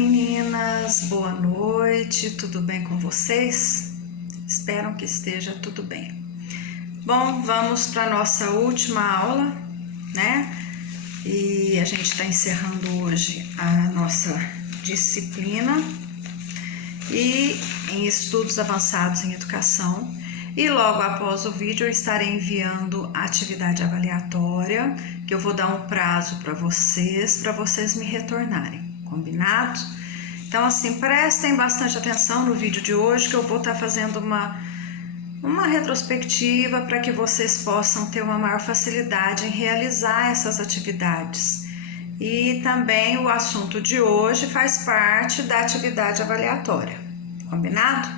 meninas, boa noite, tudo bem com vocês? Espero que esteja tudo bem. Bom, vamos para a nossa última aula, né? E a gente está encerrando hoje a nossa disciplina e em estudos avançados em educação. E logo após o vídeo eu estarei enviando a atividade avaliatória, que eu vou dar um prazo para vocês me retornarem, combinado? Então assim, prestem bastante atenção no vídeo de hoje, que eu vou estar fazendo uma retrospectiva para que vocês possam ter uma maior facilidade em realizar essas atividades. E também o assunto de hoje faz parte da atividade avaliatória, combinado?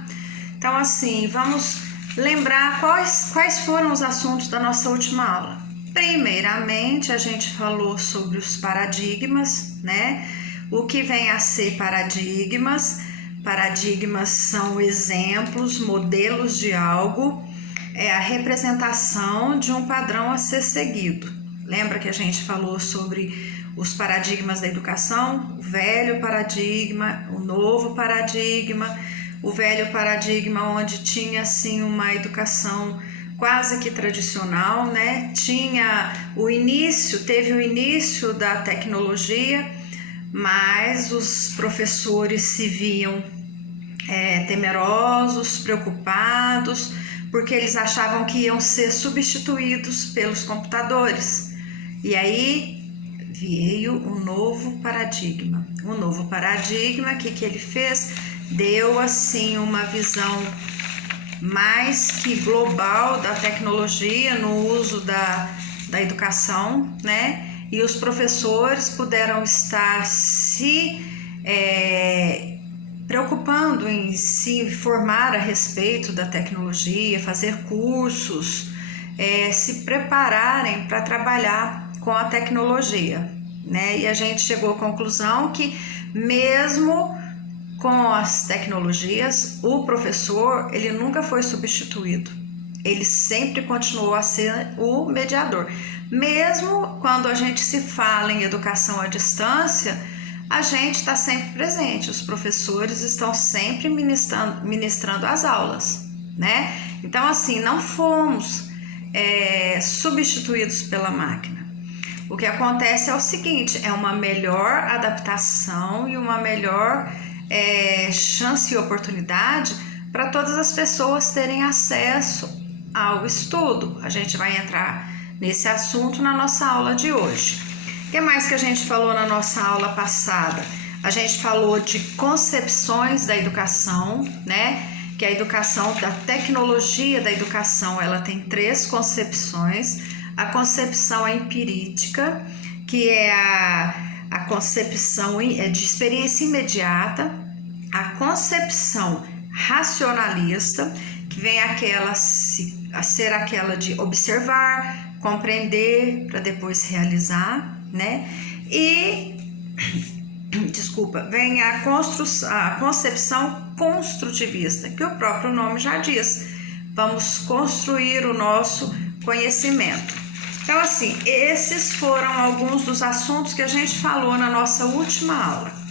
Então assim, vamos lembrar quais foram os assuntos da nossa última aula. Primeiramente, a gente falou sobre os paradigmas, né? O que vem a ser paradigmas? Paradigmas são exemplos, modelos de algo, é a representação de um padrão a ser seguido. Lembra que a gente falou sobre os paradigmas da educação? O velho paradigma, o novo paradigma. O velho paradigma, onde tinha assim uma educação quase que tradicional, né? Teve o início da tecnologia, mas os professores se viam temerosos, preocupados, porque eles achavam que iam ser substituídos pelos computadores. E aí veio o novo paradigma. O novo paradigma, o que ele fez? Deu assim uma visão mais que global da tecnologia no uso da educação, né? E os professores puderam estar se preocupando em se formar a respeito da tecnologia, fazer cursos, se prepararem para trabalhar com a tecnologia, né? E a gente chegou à conclusão que mesmo com as tecnologias, o professor, ele nunca foi substituído. Ele sempre continuou a ser o mediador. Mesmo quando a gente se fala em educação à distância, a gente está sempre presente. Os professores estão sempre ministrando as aulas, né? Então, assim, não fomos substituídos pela máquina. O que acontece é o seguinte, é uma melhor adaptação e uma melhor chance e oportunidade para todas as pessoas terem acesso ao estudo. A gente vai entrar nesse assunto na nossa aula de hoje. O que mais que a gente falou na nossa aula passada? A gente falou de concepções da educação, né? Que a educação, da tecnologia da educação, ela tem 3 concepções. A concepção empirítica, que é a concepção de experiência imediata, a concepção racionalista, que vem a ser aquela de observar, compreender para depois realizar, né? E vem a concepção construtivista, que o próprio nome já diz. Vamos construir o nosso conhecimento. Então, assim, esses foram alguns dos assuntos que a gente falou na nossa última aula.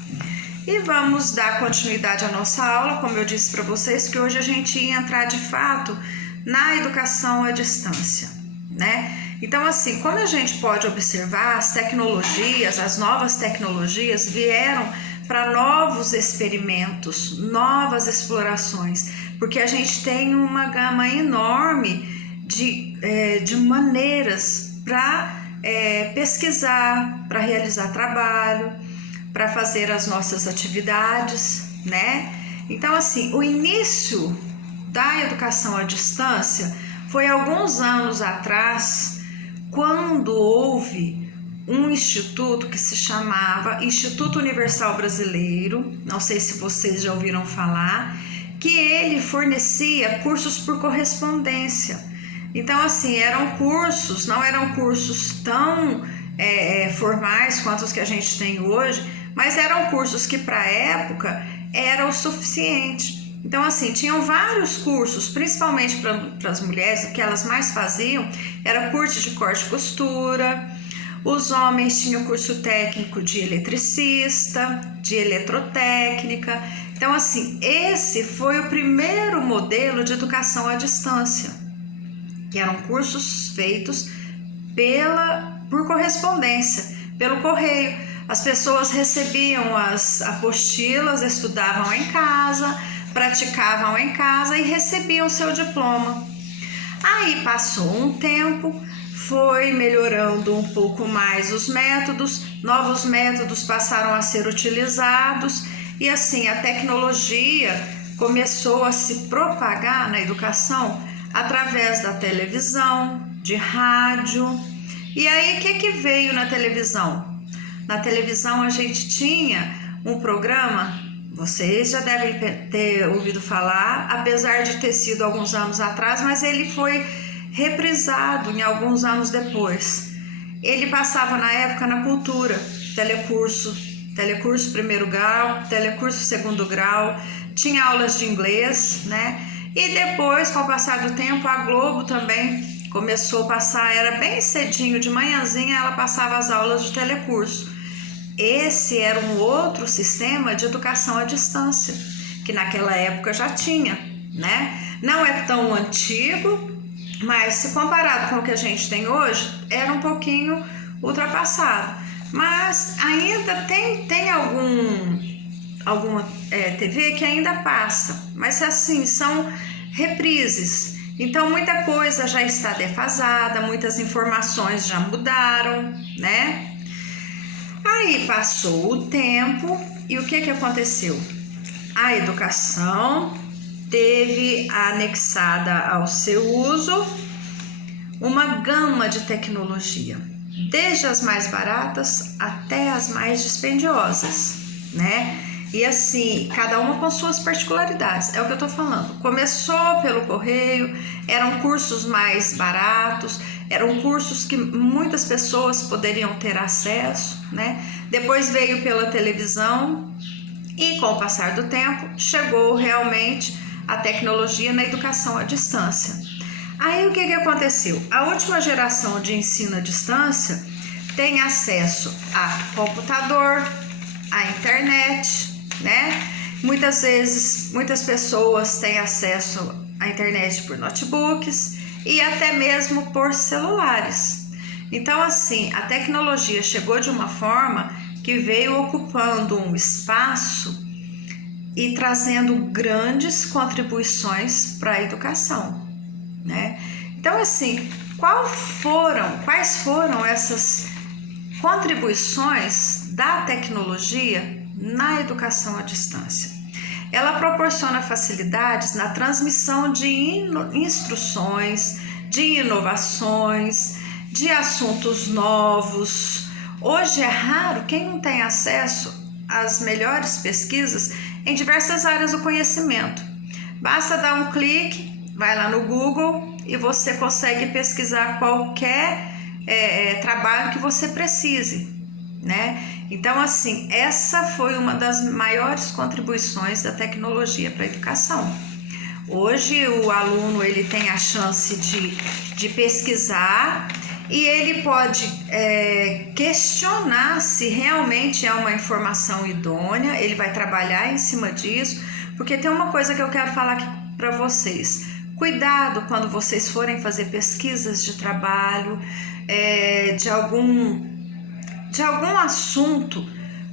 E vamos dar continuidade à nossa aula, como eu disse para vocês, que hoje a gente ia entrar de fato na educação à distância, né? Então, assim, como a gente pode observar, as novas tecnologias vieram para novos experimentos, novas explorações, porque a gente tem uma gama enorme de maneiras para pesquisar, para realizar trabalho, para fazer as nossas atividades, né? Então, assim, o início da educação à distância foi alguns anos atrás, quando houve um instituto que se chamava Instituto Universal Brasileiro, não sei se vocês já ouviram falar, que ele fornecia cursos por correspondência. Então, assim, não eram cursos tão formais quanto os que a gente tem hoje, mas eram cursos que para a época era o suficiente. Então, assim, tinham vários cursos, principalmente para as mulheres, o que elas mais faziam era curso de corte e costura, Os homens tinham curso técnico de eletricista, de eletrotécnica. Então, assim, esse foi o primeiro modelo de educação à distância, que eram cursos feitos por correspondência, pelo correio. As pessoas recebiam as apostilas, estudavam em casa, praticavam em casa e recebiam seu diploma. Aí passou um tempo, foi melhorando um pouco mais os métodos, novos métodos passaram a ser utilizados e assim a tecnologia começou a se propagar na educação através da televisão, de rádio. E aí o que veio na televisão? Na televisão a gente tinha um programa, vocês já devem ter ouvido falar, apesar de ter sido alguns anos atrás, mas ele foi reprisado em alguns anos depois. Ele passava na época na Cultura, telecurso primeiro grau, telecurso segundo grau, tinha aulas de inglês, né? E depois, com o passar do tempo, a Globo também começou a passar, era bem cedinho, de manhãzinha ela passava as aulas de telecurso. Esse era um outro sistema de educação à distância, que naquela época já tinha, né? Não é tão antigo, mas se comparado com o que a gente tem hoje, era um pouquinho ultrapassado. Mas ainda tem alguma TV que ainda passa, mas assim, são reprises. Então muita coisa já está defasada, muitas informações já mudaram, né? Aí passou o tempo e o que aconteceu? A educação teve anexada ao seu uso uma gama de tecnologia, desde as mais baratas até as mais dispendiosas, né? E assim, cada uma com suas particularidades, é o que eu tô falando. Começou pelo correio, eram cursos mais baratos, eram cursos que muitas pessoas poderiam ter acesso, né? Depois veio pela televisão e com o passar do tempo chegou realmente a tecnologia na educação à distância. Aí o que aconteceu? A última geração de ensino à distância tem acesso a computador, a internet, né? Muitas vezes, muitas pessoas têm acesso à internet por notebooks e até mesmo por celulares. Então, assim, a tecnologia chegou de uma forma que veio ocupando um espaço e trazendo grandes contribuições para a educação, né? Então, assim, quais foram essas contribuições da tecnologia na educação à distância? Ela proporciona facilidades na transmissão de instruções, de inovações, de assuntos novos. Hoje é raro quem não tem acesso às melhores pesquisas em diversas áreas do conhecimento. Basta dar um clique, vai lá no Google e você consegue pesquisar qualquer trabalho que você precise, né? Então, assim, essa foi uma das maiores contribuições da tecnologia para a educação. Hoje o aluno ele tem a chance de pesquisar e ele pode questionar se realmente é uma informação idônea, ele vai trabalhar em cima disso, porque tem uma coisa que eu quero falar aqui para vocês. Cuidado quando vocês forem fazer pesquisas de trabalho, de algum assunto,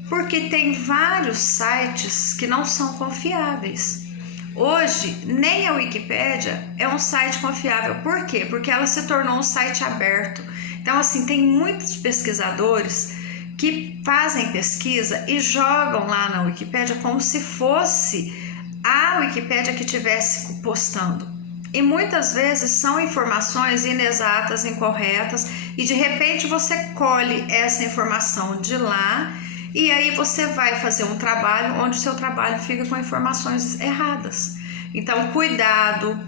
porque tem vários sites que não são confiáveis. Hoje, nem a Wikipédia é um site confiável. Por quê? Porque ela se tornou um site aberto. Então, assim, tem muitos pesquisadores que fazem pesquisa e jogam lá na Wikipédia como se fosse a Wikipédia que estivesse postando. E muitas vezes são informações inexatas, incorretas, e de repente você colhe essa informação de lá e aí você vai fazer um trabalho onde o seu trabalho fica com informações erradas. Então, cuidado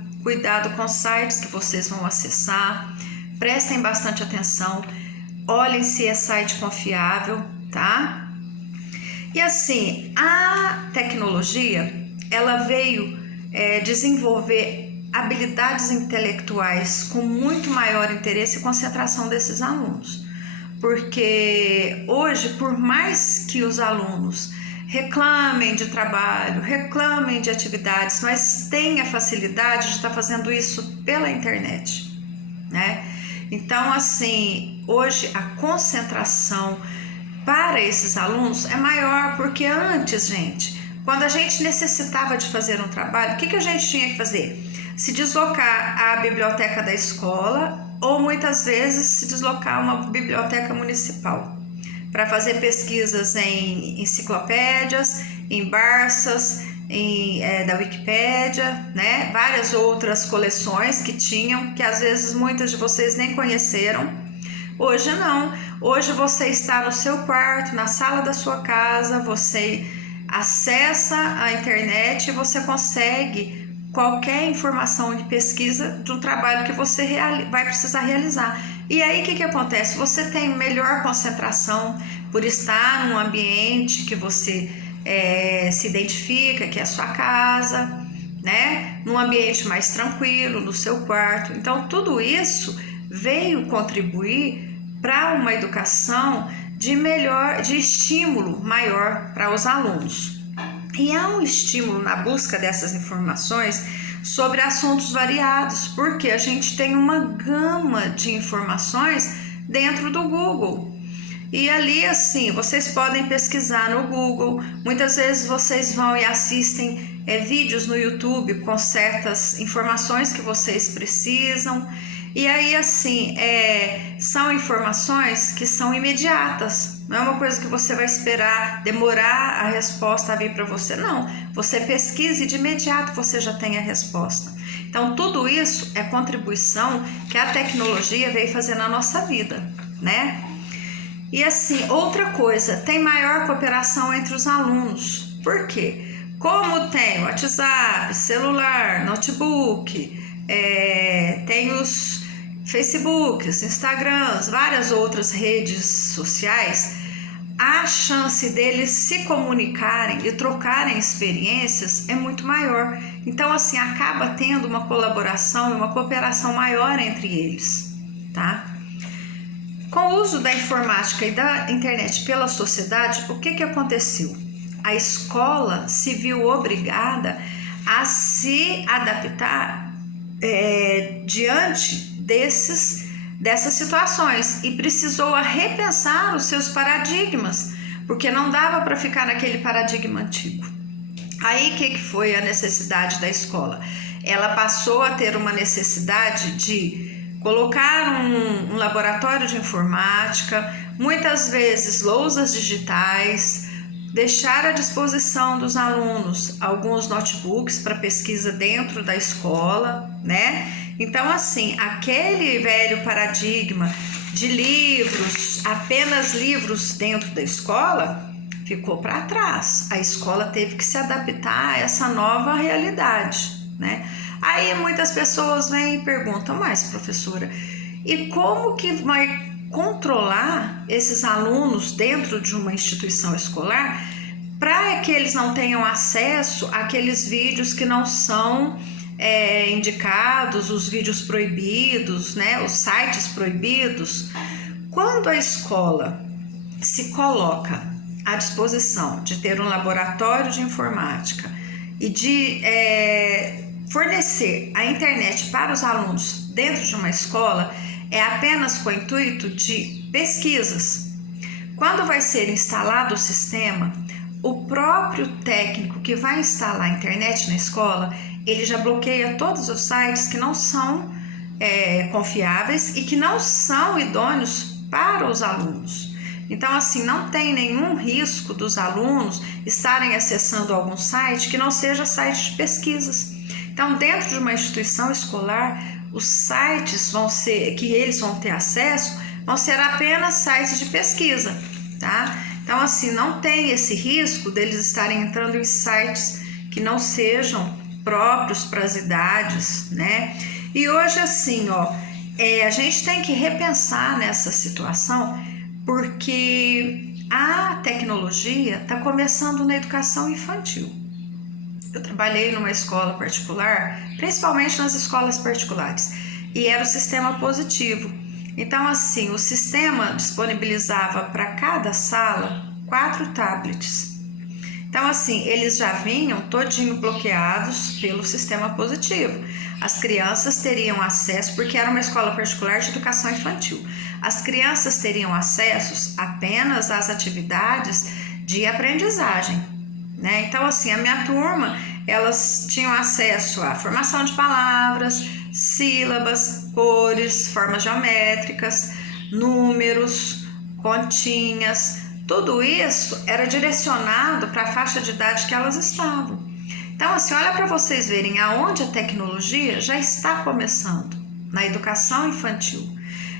com os sites que vocês vão acessar, prestem bastante atenção, olhem se é site confiável, tá? E assim, a tecnologia, ela veio desenvolver habilidades intelectuais com muito maior interesse e concentração desses alunos. porque hoje, por mais que os alunos reclamem de trabalho, reclamem de atividades, mas tem a facilidade de estar fazendo isso pela internet, né? Então, assim, hoje a concentração para esses alunos é maior, porque antes, gente, quando a gente necessitava de fazer um trabalho, o que a gente tinha que fazer? Se deslocar à biblioteca da escola ou muitas vezes se deslocar a uma biblioteca municipal para fazer pesquisas em enciclopédias, em Barças, da Wikipédia, né? Várias outras coleções que tinham, que às vezes muitas de vocês nem conheceram. Hoje não, hoje você está no seu quarto, na sala da sua casa, você acessa a internet e você consegue qualquer informação de pesquisa do trabalho que você vai precisar realizar. E aí o que acontece? Você tem melhor concentração por estar num ambiente que você se identifica, que é a sua casa, né? Num ambiente mais tranquilo, no seu quarto. Então tudo isso veio contribuir para uma educação de estímulo maior para os alunos. E há um estímulo na busca dessas informações sobre assuntos variados, porque a gente tem uma gama de informações dentro do Google. E ali, assim, vocês podem pesquisar no Google, muitas vezes vocês vão e assistem vídeos no YouTube com certas informações que vocês precisam. E aí, assim, são informações que são imediatas, não é uma coisa que você vai esperar, demorar a resposta a vir para você, não. Você pesquisa e de imediato você já tem a resposta. Então, tudo isso é contribuição que a tecnologia veio fazer na nossa vida, né? E assim, outra coisa, tem maior cooperação entre os alunos. Por quê? Como tem WhatsApp, celular, notebook, tem os Facebooks, Instagrams, várias outras redes sociais, a chance deles se comunicarem e trocarem experiências é muito maior. Então, assim, acaba tendo uma colaboração e uma cooperação maior entre eles, tá? Com o uso da informática e da internet pela sociedade, o que aconteceu? A escola se viu obrigada a se adaptar diante dessas situações e precisou repensar os seus paradigmas, porque não dava para ficar naquele paradigma antigo. Aí o que foi a necessidade da escola? Ela passou a ter uma necessidade de colocar um laboratório de informática, muitas vezes lousas digitais, deixar à disposição dos alunos alguns notebooks para pesquisa dentro da escola, né? Então, assim, aquele velho paradigma de livros, apenas livros dentro da escola, ficou para trás. A escola teve que se adaptar a essa nova realidade, né? Aí muitas pessoas vêm e perguntam, mas professora, e como que vai controlar esses alunos dentro de uma instituição escolar para que eles não tenham acesso àqueles vídeos que não são indicados, os vídeos proibidos, né, os sites proibidos? Quando a escola se coloca à disposição de ter um laboratório de informática e de fornecer a internet para os alunos dentro de uma escola, é apenas com o intuito de pesquisas. Quando vai ser instalado o sistema, o próprio técnico que vai instalar a internet na escola, ele já bloqueia todos os sites que não são confiáveis e que não são idôneos para os alunos. Então, assim, não tem nenhum risco dos alunos estarem acessando algum site que não seja site de pesquisas. Então, dentro de uma instituição escolar, os sites que eles vão ter acesso vão ser apenas sites de pesquisa, tá? Então, assim, não tem esse risco deles estarem entrando em sites que não sejam próprios para as idades, né? E hoje, assim, a gente tem que repensar nessa situação, porque a tecnologia está começando na educação infantil. Eu trabalhei numa escola particular, principalmente nas escolas particulares, e era o sistema positivo. Então, assim, o sistema disponibilizava para cada sala 4 tablets. Então, assim, eles já vinham todinho bloqueados pelo sistema positivo. As crianças teriam acesso, porque era uma escola particular de educação infantil, as crianças teriam acesso apenas às atividades de aprendizagem, né? Então, assim, a minha turma, elas tinham acesso à formação de palavras, sílabas, cores, formas geométricas, números, continhas. Tudo isso era direcionado para a faixa de idade que elas estavam. Então, assim, olha para vocês verem aonde a tecnologia já está começando, na educação infantil.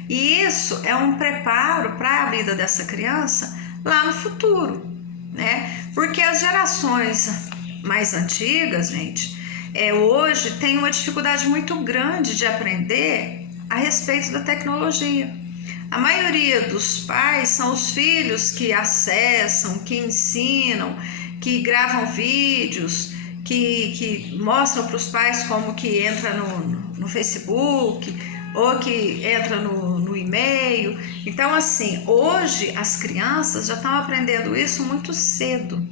E isso é um preparo para a vida dessa criança lá no futuro, né? Porque as gerações mais antigas, gente, hoje tem uma dificuldade muito grande de aprender a respeito da tecnologia. A maioria dos pais são os filhos que acessam, que ensinam, que gravam vídeos, que mostram para os pais como que entra no Facebook ou que entra no e-mail. Então, assim, hoje as crianças já estão aprendendo isso muito cedo,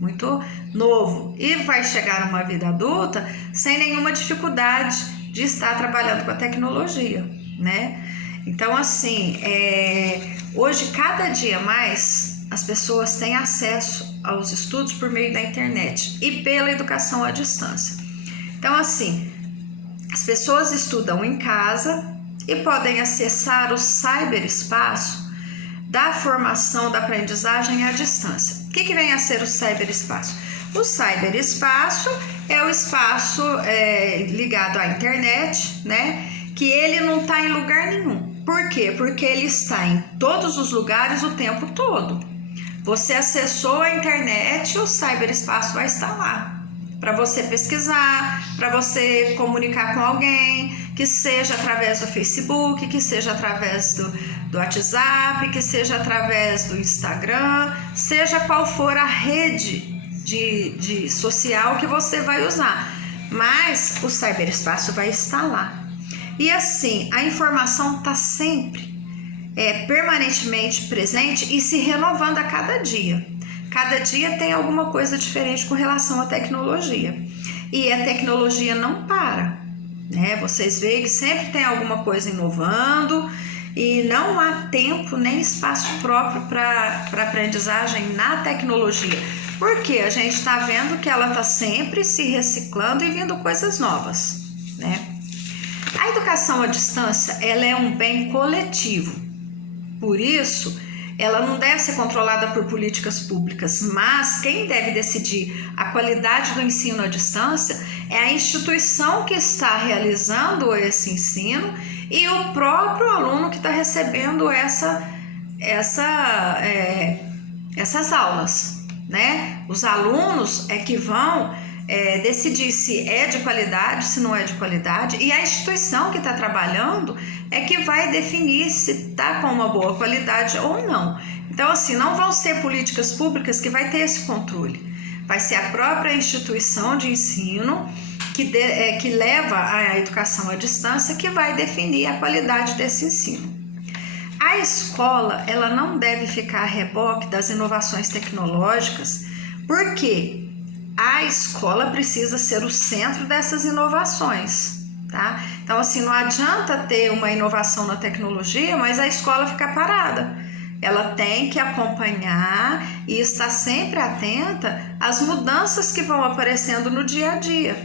muito novo, e vai chegar numa vida adulta sem nenhuma dificuldade de estar trabalhando com a tecnologia, né? Então, assim, hoje, cada dia mais, as pessoas têm acesso aos estudos por meio da internet e pela educação à distância. Então, assim, as pessoas estudam em casa e podem acessar o cyberespaço da formação da aprendizagem à distância. O que vem a ser o cyberespaço? O cyberespaço é o espaço ligado à internet, né? Que ele não está em lugar nenhum. Por quê? Porque ele está em todos os lugares o tempo todo. Você acessou a internet, o cyberespaço vai estar lá. Para você pesquisar, para você comunicar com alguém, que seja através do Facebook, que seja através do WhatsApp, que seja através do Instagram, seja qual for a rede de social que você vai usar. Mas o cyberespaço vai estar lá. E assim, a informação está sempre, permanentemente presente e se renovando a cada dia. Cada dia tem alguma coisa diferente com relação à tecnologia. E a tecnologia não para, né? Vocês veem que sempre tem alguma coisa inovando e não há tempo nem espaço próprio para aprendizagem na tecnologia. Porque a gente está vendo que ela está sempre se reciclando e vindo coisas novas, né? A educação à distância, ela é um bem coletivo. Por isso, ela não deve ser controlada por políticas públicas, mas quem deve decidir a qualidade do ensino à distância é a instituição que está realizando esse ensino e o próprio aluno que está recebendo essas aulas, né? Os alunos é que vão decidir se é de qualidade, se não é de qualidade, e a instituição que está trabalhando é que vai definir se está com uma boa qualidade ou não. Então, assim, não vão ser políticas públicas que vai ter esse controle, vai ser a própria instituição de ensino que leva a educação à distância que vai definir a qualidade desse ensino. A escola, ela não deve ficar a reboque das inovações tecnológicas, porque a escola precisa ser o centro dessas inovações, tá? Então, assim, não adianta ter uma inovação na tecnologia, mas a escola fica parada. Ela tem que acompanhar e estar sempre atenta às mudanças que vão aparecendo no dia a dia.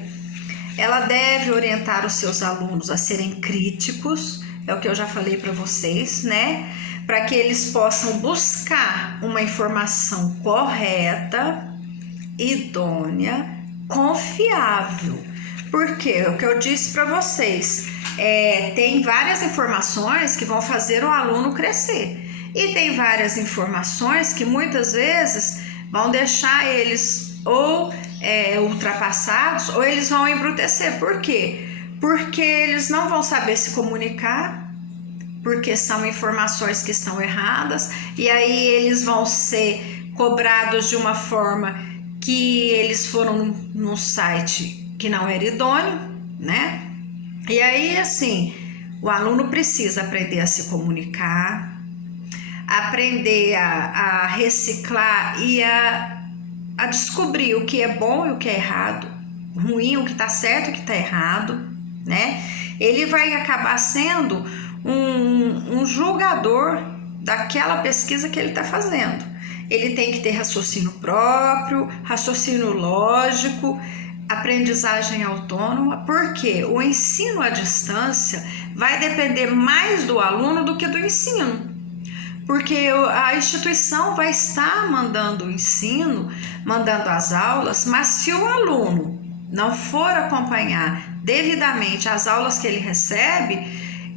Ela deve orientar os seus alunos a serem críticos, é o que eu já falei para vocês, né? Para que eles possam buscar uma informação correta, idônea, confiável. Porque o que eu disse para vocês, tem várias informações que vão fazer o aluno crescer e tem várias informações que muitas vezes vão deixar eles ou ultrapassados ou eles vão embrutecer. Por quê? Porque eles não vão saber se comunicar, porque são informações que estão erradas, e aí eles vão ser cobrados de uma forma que eles foram num site que não era idôneo, né? E aí, assim, O aluno precisa aprender a se comunicar, aprender a reciclar e a descobrir o que é bom e o que é errado, ruim, o que está certo e o que está errado, né? Ele vai acabar sendo um julgador daquela pesquisa que ele está fazendo. Ele tem que ter raciocínio próprio, raciocínio lógico, aprendizagem autônoma, porque o ensino à distância vai depender mais do aluno do que do ensino. Porque a instituição vai estar mandando o ensino, mandando as aulas, mas se o aluno não for acompanhar devidamente as aulas que ele recebe,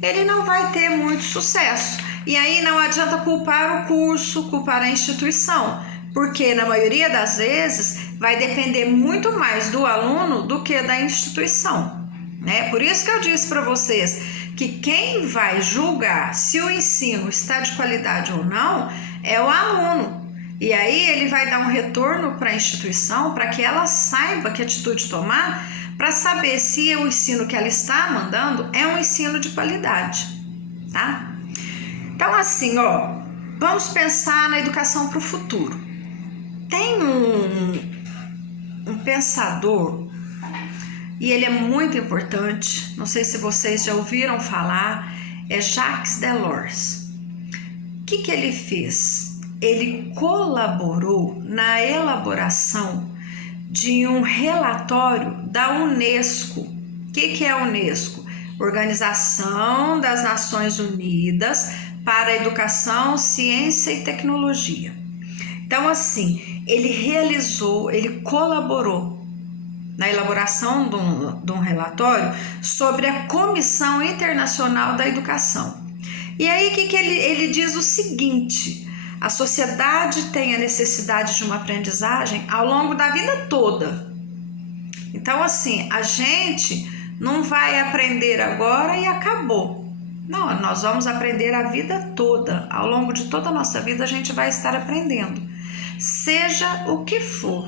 ele não vai ter muito sucesso. E aí não adianta culpar o curso, culpar a instituição, porque na maioria das vezes vai depender muito mais do aluno do que da instituição, né? Por isso que eu disse para vocês que quem vai julgar se o ensino está de qualidade ou não é o aluno. E aí ele vai dar um retorno para a instituição para que ela saiba que atitude tomar, para saber se o ensino que ela está mandando é um ensino de qualidade, tá? Então assim, ó, vamos pensar na educação para o futuro. Tem um pensador, e ele é muito importante, não sei se vocês já ouviram falar, é Jacques Delors. O que ele fez? Ele colaborou na elaboração de um relatório da Unesco. O que é a Unesco? Organização das Nações Unidas para a Educação, Ciência e Tecnologia. Então, assim, ele colaborou na elaboração de um relatório sobre a Comissão Internacional da Educação. E aí, que ele diz o seguinte: a sociedade tem a necessidade de uma aprendizagem ao longo da vida toda. Então, assim, a gente não vai aprender agora e acabou. Não, nós vamos aprender a vida toda. Ao longo de toda a nossa vida, a gente vai estar aprendendo. Seja o que for,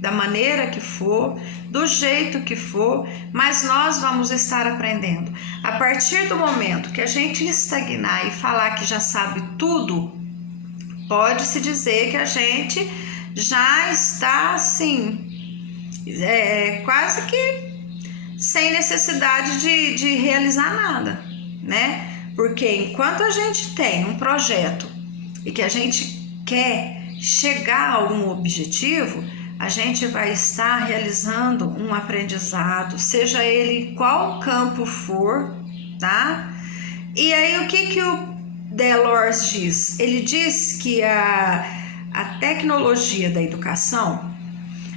da maneira que for, do jeito que for, mas nós vamos estar aprendendo. A partir do momento que a gente estagnar e falar que já sabe tudo, pode-se dizer que a gente já está assim, quase que sem necessidade de realizar nada, né? Porque enquanto a gente tem um projeto e que a gente quer chegar a algum objetivo, a gente vai estar realizando um aprendizado, seja ele qual campo for, tá? E aí o que o Delors diz? Ele diz que a tecnologia da educação,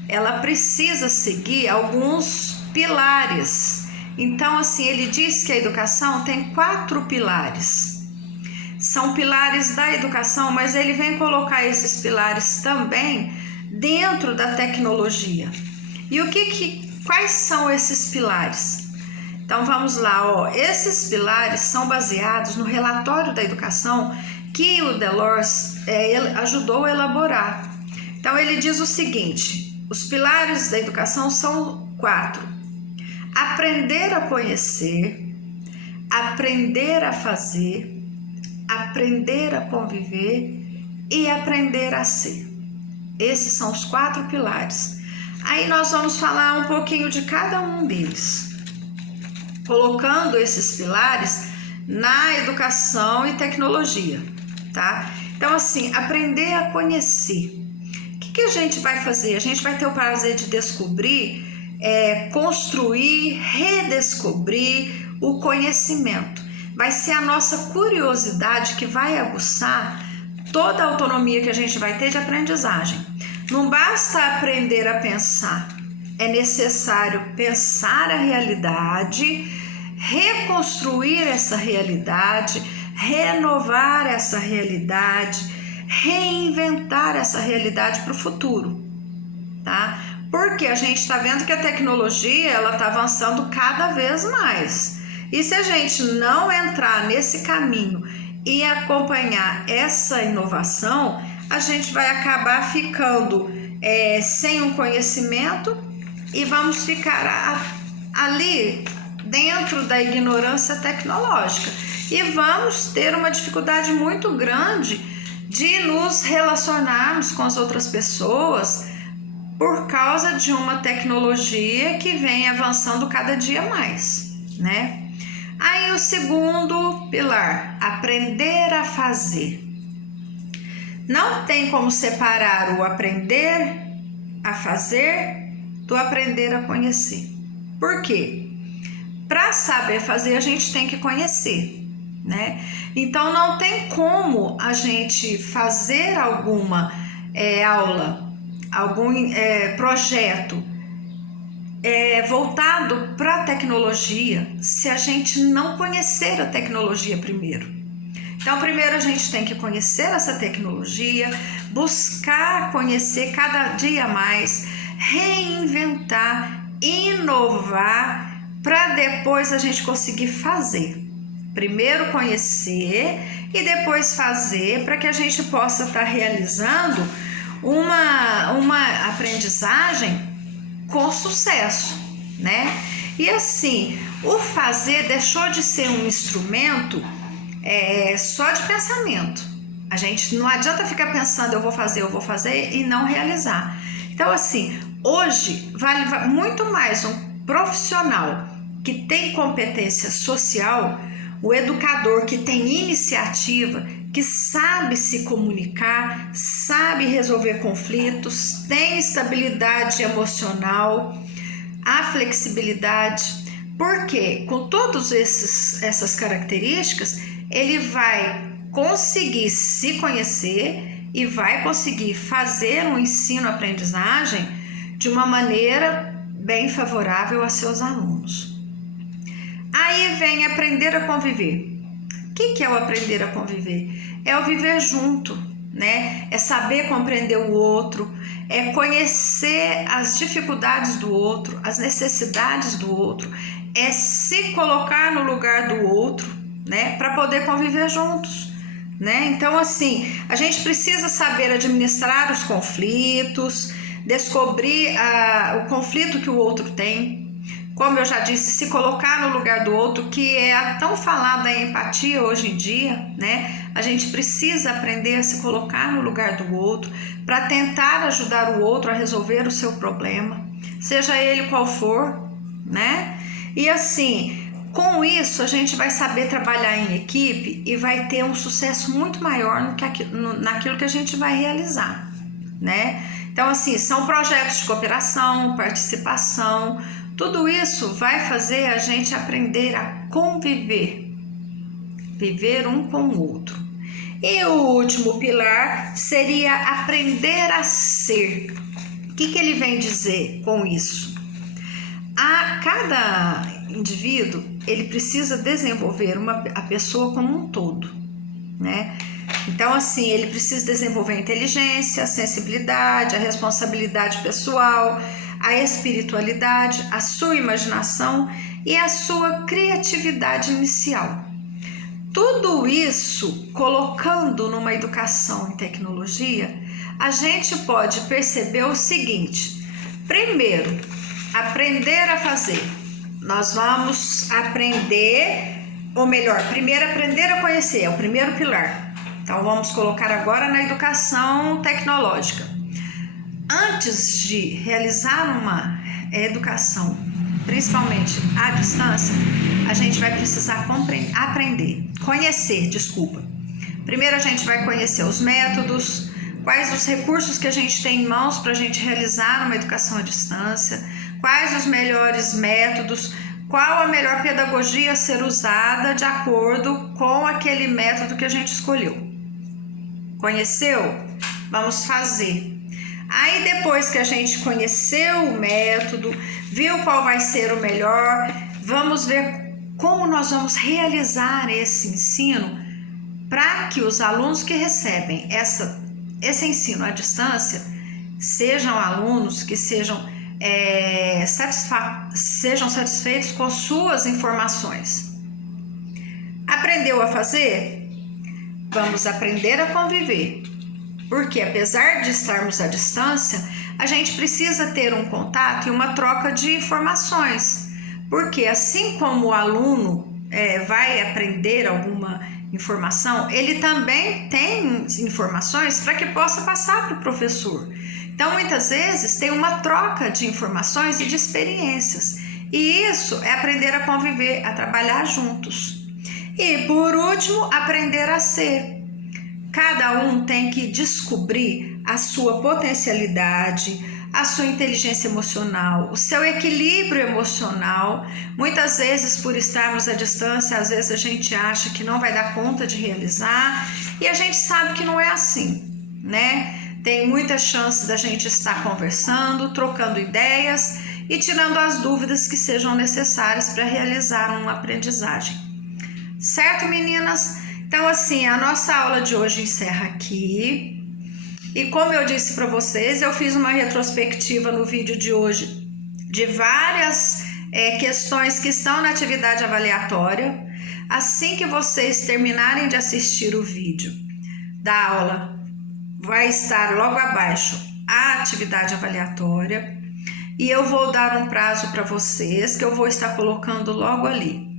ela precisa seguir alguns pilares. Então, assim, ele diz que a educação tem 4 pilares. São pilares da educação, mas ele vem colocar esses pilares também dentro da tecnologia. E quais são esses pilares? Então vamos lá, ó. Esses pilares são baseados no relatório da educação que o Delors ajudou a elaborar. Então ele diz o seguinte: os pilares da educação são 4: aprender a conhecer, aprender a fazer, aprender a conviver e aprender a ser. Esses são os 4 pilares. Aí nós vamos falar um pouquinho de cada um deles, colocando esses pilares na educação e tecnologia, tá? Então, assim, aprender a conhecer. O que a gente vai fazer? A gente vai ter o prazer de descobrir, construir, redescobrir o conhecimento. Vai ser a nossa curiosidade que vai aguçar toda a autonomia que a gente vai ter de aprendizagem. Não basta aprender a pensar, é necessário pensar a realidade, reconstruir essa realidade, renovar essa realidade, reinventar essa realidade para o futuro, tá? Porque a gente está vendo que a tecnologia ela está avançando cada vez mais. E se a gente não entrar nesse caminho e acompanhar essa inovação, a gente vai acabar ficando sem um conhecimento e vamos ficar ali dentro da ignorância tecnológica e vamos ter uma dificuldade muito grande de nos relacionarmos com as outras pessoas por causa de uma tecnologia que vem avançando cada dia mais, né? Aí o segundo pilar, aprender a fazer. Não tem como separar o aprender a fazer do aprender a conhecer. Por quê? Para saber fazer, a gente tem que conhecer, né? Então, não tem como a gente fazer alguma aula, algum projeto voltado para a tecnologia se a gente não conhecer a tecnologia primeiro. Então, primeiro a gente tem que conhecer essa tecnologia, buscar conhecer cada dia mais, reinventar, inovar, para depois a gente conseguir fazer. Primeiro conhecer e depois fazer, para que a gente possa estar realizando uma aprendizagem com sucesso, né? E assim, o fazer deixou de ser um instrumento só de pensamento. A gente não adianta ficar pensando eu vou fazer e não realizar. Então assim, hoje vale muito mais um profissional que tem competência social, o educador que tem iniciativa, que sabe se comunicar, sabe resolver conflitos, tem estabilidade emocional, a flexibilidade, porque com todas essas características ele vai conseguir se conhecer e vai conseguir fazer um ensino-aprendizagem de uma maneira bem favorável a seus alunos. Aí vem aprender a conviver. O que é o aprender a conviver? É o viver junto, né? É saber compreender o outro, é conhecer as dificuldades do outro, as necessidades do outro, é se colocar no lugar do outro, né, para poder conviver juntos, né? Então assim, a gente precisa saber administrar os conflitos, descobrir o conflito que o outro tem, como eu já disse, se colocar no lugar do outro, que é a tão falada empatia hoje em dia, né? A gente precisa aprender a se colocar no lugar do outro para tentar ajudar o outro a resolver o seu problema, seja ele qual for, né? E assim, com isso, a gente vai saber trabalhar em equipe e vai ter um sucesso muito maior naquilo que a gente vai realizar, né? Então, assim, são projetos de cooperação, participação, tudo isso vai fazer a gente aprender a conviver, viver um com o outro. E o último pilar seria aprender a ser. O que ele vem dizer com isso? A cada indivíduo, ele precisa desenvolver a pessoa como um todo, né? Então, assim, ele precisa desenvolver a inteligência, a sensibilidade, a responsabilidade pessoal, a espiritualidade, a sua imaginação e a sua criatividade inicial. Tudo isso, colocando numa educação em tecnologia, a gente pode perceber o seguinte: primeiro, aprender a fazer. Nós vamos aprender, ou melhor, primeiro aprender a conhecer, é o primeiro pilar. Então vamos colocar agora na educação tecnológica. Antes de realizar uma educação, principalmente à distância, a gente vai precisar conhecer. Primeiro a gente vai conhecer os métodos, quais os recursos que a gente tem em mãos para a gente realizar uma educação à distância, quais os melhores métodos, qual a melhor pedagogia a ser usada de acordo com aquele método que a gente escolheu. Conheceu? Vamos fazer. Aí depois que a gente conheceu o método, viu qual vai ser o melhor, vamos ver como nós vamos realizar esse ensino para que os alunos que recebem esse ensino à distância sejam alunos que sejam satisfeitos com suas informações. Aprendeu a fazer? Vamos aprender a conviver, porque apesar de estarmos à distância, a gente precisa ter um contato e uma troca de informações Porque assim como o aluno vai aprender alguma informação, ele também tem informações para que possa passar para o professor. Então, muitas vezes, tem uma troca de informações e de experiências. E isso é aprender a conviver, a trabalhar juntos. E, por último, aprender a ser. Cada um tem que descobrir a sua potencialidade, a sua inteligência emocional, o seu equilíbrio emocional. Muitas vezes, por estarmos à distância, às vezes a gente acha que não vai dar conta de realizar e a gente sabe que não é assim, né? Tem muita chance da gente estar conversando, trocando ideias e tirando as dúvidas que sejam necessárias para realizar uma aprendizagem. Certo, meninas? Então, assim, a nossa aula de hoje encerra aqui. E como eu disse para vocês, eu fiz uma retrospectiva no vídeo de hoje de várias questões que estão na atividade avaliatória. Assim que vocês terminarem de assistir o vídeo da aula, vai estar logo abaixo a atividade avaliatória. E eu vou dar um prazo para vocês, que eu vou estar colocando logo ali.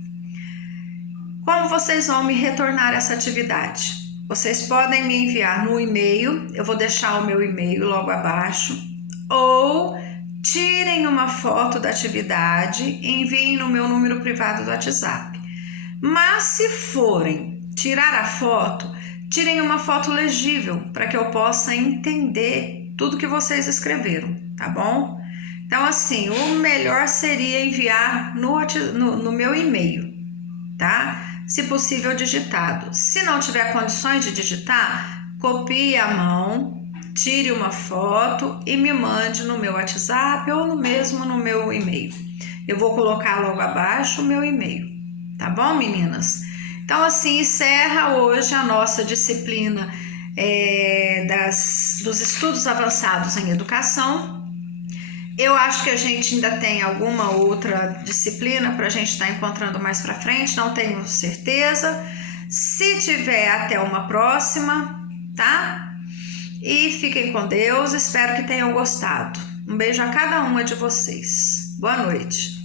Como vocês vão me retornar essa atividade? Vocês podem me enviar no e-mail, eu vou deixar o meu e-mail logo abaixo, ou tirem uma foto da atividade e enviem no meu número privado do WhatsApp. Mas se forem tirar a foto, tirem uma foto legível para que eu possa entender tudo que vocês escreveram, tá bom? Então, assim, o melhor seria enviar no meu e-mail, tá? Se possível, digitado. Se não tiver condições de digitar, copie à mão, tire uma foto e me mande no meu WhatsApp ou mesmo no meu e-mail. Eu vou colocar logo abaixo o meu e-mail, tá bom, meninas? Então, assim, encerra hoje a nossa disciplina dos estudos avançados em educação. Eu acho que a gente ainda tem alguma outra disciplina para a gente estar encontrando mais para frente, não tenho certeza. Se tiver, até uma próxima, tá? E fiquem com Deus, espero que tenham gostado. Um beijo a cada uma de vocês. Boa noite.